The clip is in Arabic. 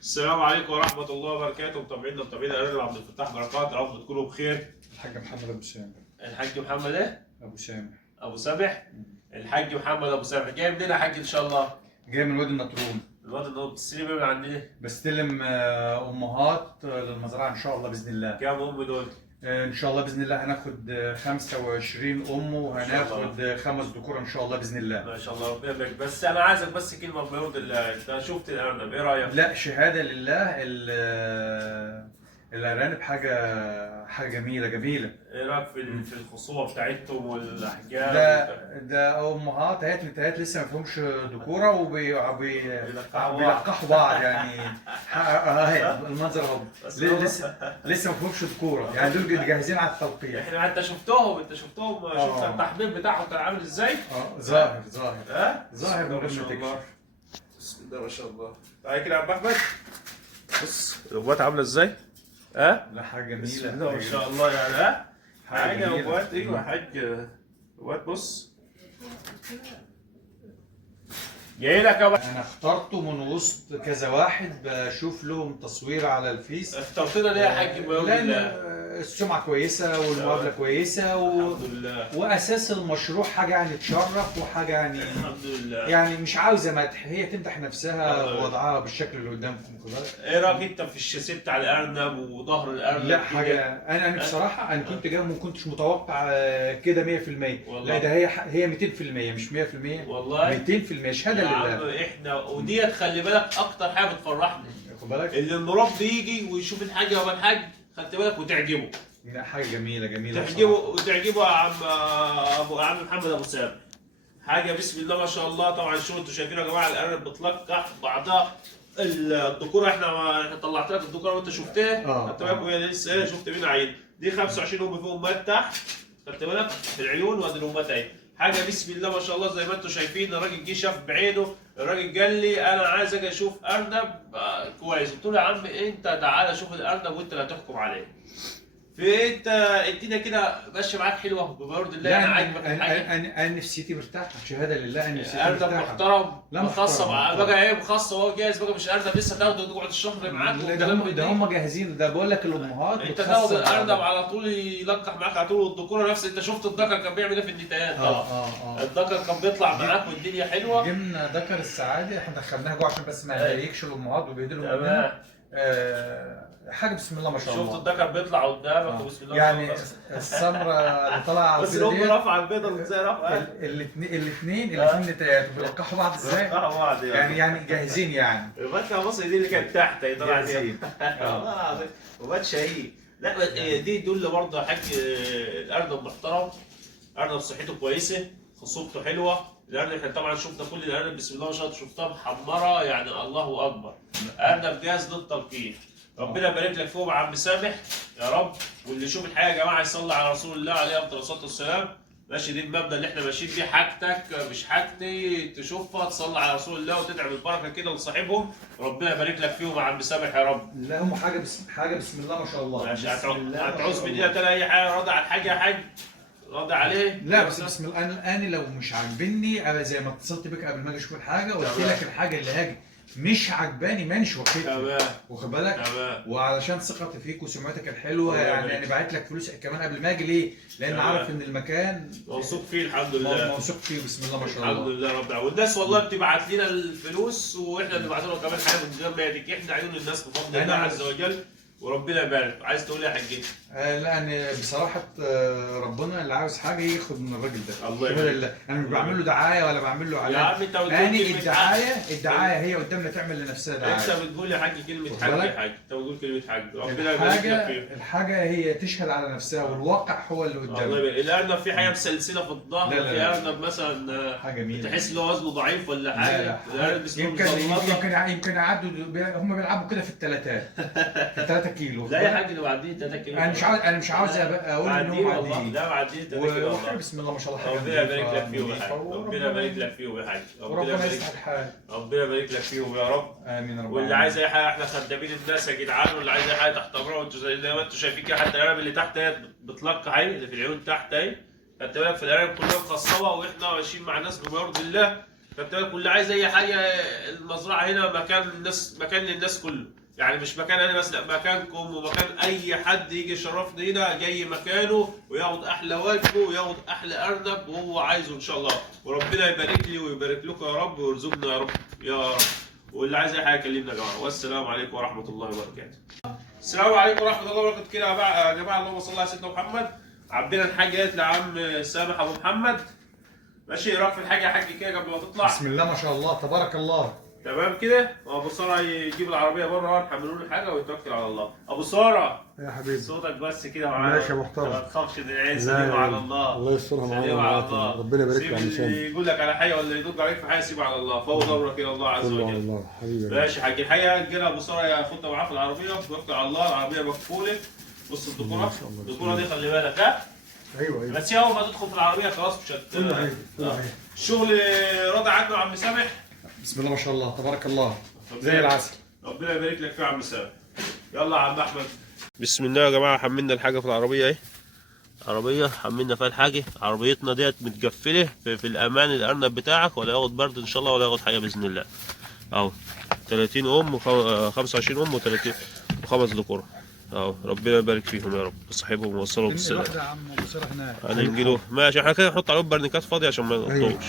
السلام عليكم ورحمة الله وبركاته، متابعينا الأرانب عبد الفتاح بركات، يا رب تكونوا بخير. الحاج محمد ابو سامح. الحاج محمد ايه؟ ابو سامح. أبو سامح؟ الحاج محمد أبو سامح، جاي منين يا حاج إن شاء الله؟ جاي من وادي النطرون. الواد اللي هو بتستلم ايه من عندنا؟ بستلم امهات للمزرعه ان شاء الله باذن الله. كام أم دول؟ ان شاء الله باذن الله هناخد 25 ام وهناخد 5 ذكور ان شاء الله باذن الله. ما شاء الله ربنا يبارك. بس أنا عايزك بس كلمة بيرضي الله، أنت شفت الأرنب إيه رأيك؟ لا شهاده لله، الارانب حاجه جميله جميله. إيه رأيك في الخصوبة بتاعتهم والأحجام؟ ده امهات هات لسه ما فيهمش ذكوره وبيلقحوا بعض يعني. المنظر اهو لسه ما فيهمش ذكوره يعني، دول جاهزين على التلقيح. احنا انت شفتهم شفت التحضير بتاعهم كان عامل ازاي؟ ظاهر ظاهر من غير ما شاء ما الله. تكشف. بسم الله ما شاء الله. تعالى كده يا عم احمد، بص الابوات عامله ازاي؟ ها؟ لا حاجه بسم جميله الله ما شاء الله يعني. ها؟ حاجه جميلة. ابوات ايوه يا حاج. ابوات بص جاي لك يا انا اخترته من وسط كذا واحد بشوف لهم تصوير على الفيس. اخترتنا ليه يا حاج؟ لان السمعه كويسه والمقابله كويسه الحمد لله. واساس المشروع حاجه يعني تشرف وحاجه يعني الحمد لله. يعني مش عاوزه مدح، هي تمدح نفسها بوضعها بالشكل اللي قدامكم كده. ايه رايك انت في الشاسيه بتاع الارنب وظهر الارنب؟ لا حاجه، انا بصراحه انا كنت جاي وما كنتش متوقع كده 100%. والله. لا ده هي 200% مش 100%. والله 200% شهاده يا لله. عم احنا وديت خلي بالك اكتر حاجه بتفرحنا، خد بالك اللي المربي يجي ويشوف الحاجه يا الحاج خدت بالك وتعجبه. لا حاجه جميله وتعجبه يا عم عم محمد ابو سامح. حاجه بسم الله ما شاء الله. طبعا شو انتوا شايفين يا جماعه الارنب بتلقح بعضها. الذكوره احنا طلعت لك الذكوره وانت شفتها، خدت بالك وهي لسه ايه، شفت مين عين دي 25 ام في امات تحت، خدت بالك في العيون وادي الامات اهي. حاجه بسم الله ما شاء الله زي ما انتم شايفين. الراجل جه شاف بعينه، الراجل قال لي انا عايز اجي اشوف ارنب كويس. قلت له يا عم انت تعالى شوف الارنب وانت اللي هتحكم عليه. انت الدنيا كده ماشيه معاك حلوه بمرض الله، انا عاجبك الحاجه. انا نفسيتي مرتاحه، شهاده لله انا نفسيتي ارنب مرتاحه. محترم، لا مخصب محترم. بقى ايه، مخصب وهو جاهز بقى، مش ارنب لسه تاخده تقعد الشهر معاك. ده هم جاهزين، ده بقول لك الامهات انت تاخد الارنب على طول يلقح معاك على طول، والذكوره نفس انت شفت الذكر كان بيعمل ايه في النتايات طبعا. الذكر كان بيطلع معاك والدنيا حلوه. جبنا ذكر السعاده احنا دخلناها جوه عشان بس ما يضايقش الامهات وبيهدلوا تمام. مننا. حاجه بسم الله ما شاء الله. شفت الذكر بيطلع قدامك وبسم الله يعني السمره اللي طالعه بس الام رافعه البيضه ازاي رافعه؟ الاثنين نتايات وبيلقحوا بعض ازاي؟ بيلقحوا بعض يعني جاهزين يعني. الفتحه مصر دي اللي كانت تحت هي طلعت جاهزين. والله العظيم وبات شهيد. لا دي تدل برضه يا حاج الارنب محترم، ارنب صحته كويسه، خصوبته حلوه. الارنب احنا طبعا شفنا كل الارنب بسم الله ما شاء الله شفتها محمره يعني الله اكبر. ارنب جاهز للتلقيح. ربنا يبارك لك فيهم يا عم سامح يا رب. واللي يشوف الحاجه يا جماعه يصلي على رسول الله عليه افضل الصلاه والسلام. ماشي دي المبدا اللي احنا ماشيين بيه، حاجتك مش حاجتي، تشوفها تصلي على رسول الله وتدعي بالبركه كده لصاحبهم. وربنا يبارك لك فيهم يا عم سامح يا رب. لا هم حاجه بسم الله ما شاء الله. ماشي هتعوز مننا تاني اي حاجه راضي على الحاجه يا حاج؟ راضي عليه؟ لا بس بسم الله انا لو مش عاجبني انا زي ما اتصلت بك قبل ما اجي اشوف الحاجه قلت لك الحاجه اللي هاجي مش عجباني مانيش واخدها. تمام. واخد بالك؟ تمام. وعلشان ثقتي فيك وسمعتك الحلوه يعني انا باعت لك فلوس كمان قبل ما اجي. ليه؟ لان عارف ان المكان موثوق فيه الحمد لله. موثوق فيه بسم الله ما شاء الله. الحمد لله رب العالمين. والناس والله بتبعت لنا الفلوس واحنا بنبعت لهم كمان حاجه من غير ما يديك، احنا عيون الناس بفضل الله عز وجل وربنا يبارك. عايز تقول ايه يا حاجتي؟ لا انا بصراحه ربنا اللي عاوز حاجه ياخد من الراجل ده. الله يبارك. انا مش بعمل له دعايه ولا بعمل له يا اعلان. عم انت بتقول الدعايه هي قدامنا تعمل لنفسها دعايه. انت بتقول يا حاج كلمه حاج يا حاج، انت بتقول كلمه حاج. ربنا يبارك لك فيه. الحاجه هي تشهد على نفسها والواقع هو اللي قدامنا. الله يبارك. الارنب في حاجه مسلسله في الظهر، في ارنب مثلا حاجه جميله تحس ان هو وزنه ضعيف ولا حاجه. الارنب يمكن يعدوا هم بيلعبوا كده في الثلاثات في 3 كيلو. لا يا حاج ده معديين 3 كيلو. انا مش عاوز اقول ان هم معديين. لا معديين 3 كيلو والله. بسم الله ما شاء الله. ربنا يبارك لك فيهم يا حاج. ربنا يبارك لك فيهم يا حاج. ربنا يصلح الحال. ربنا يبارك لك فيهم يا رب. امين يا رب. واللي عايز اي حاجه احنا خدامين الناس يا جدعان، واللي عايز اي حاجه تحت امرنا. وانتوا زي ما انتوا شايفين كده حتى الارنب اللي تحت اهي بتلقح اللي في العيون تحت اهي. خدت بالك في الارنب كلها مخصبه واحنا ماشيين مع الناس بما يرضي الله. خدت بالك؟ واللي عايز اي حاجه المزرعه هنا مكان الناس، مكان للناس كله، يعني مش مكان انا بس، لا مكانكم ومكان اي حد يجي يشرفني هنا جاي مكانه وياخد احلى وجبه وياخد احلى ارنب وهو عايزه ان شاء الله. وربنا يبارك لي ويبارك لكم يا رب ويرزقنا يا رب يا رب. واللي عايز اي حاجه يكلمنا يا جماعه. والسلام عليكم ورحمه الله وبركاته. السلام عليكم ورحمه الله وبركاته. كده يا جماعه اللهم صل على سيدنا محمد. عبينا الحاجه قالت لعم سامح ابو محمد. ماشي، راح في الحاجه يا حاج كده قبل ما تطلع. بسم الله ما شاء الله تبارك الله. تمام كده. وابو ساره يجيب العربيه بره نحملوا له الحاجه ويتوكل على الله. ابو ساره يا حبيبي صوتك بس كده معانا. ماشي يا محترم. ما تخافش، العين لا سليمه على يا الله. الله يسترها معانا سليمه على ومعاكم. الله. ربنا يبارك سيب لك يا عم اللي سامي. يقول لك على حاجه ولا يدق عليك في حاجه سيبه على الله. فوض امرك الى الله عز كله على وجل. الله حبيبي. ماشي يا حاج. الحقيقه جينا ابو ساره ياخدنا معاه في العربيه وتوكل على الله. العربيه مقفوله. بص الدكوره، الدكوره دي خلي بالك ها. ايوه ايوه بس هي اول ما تدخل في العربيه خلاص مش كله عادي كله عادي. الشغل راضي عنه يا عم سامح. بسم الله ما شاء الله تبارك الله زي العسل. ربنا يبارك لك فيه يا عم سامح. يلا يا عم احمد. بسم الله يا جماعه. حملنا الحاجه في العربيه اهي. عربيه حملنا فيها الحاجه. عربيتنا ديت متقفله في الامان الارنب بتاعك، ولا ياخد برد ان شاء الله ولا ياخد حاجه باذن الله. اهو 30 ام و25 ام و30 وخمس ذكور اهو. ربنا يبارك فيهم يا رب ويصحبهم ويوصلهم بالسلامه. واحده يا عم ابو ساره هناك. هننجلوه ماشي. احنا كده نحط عليهم برنيكات فاضيه عشان ما أيوة. يقطوش.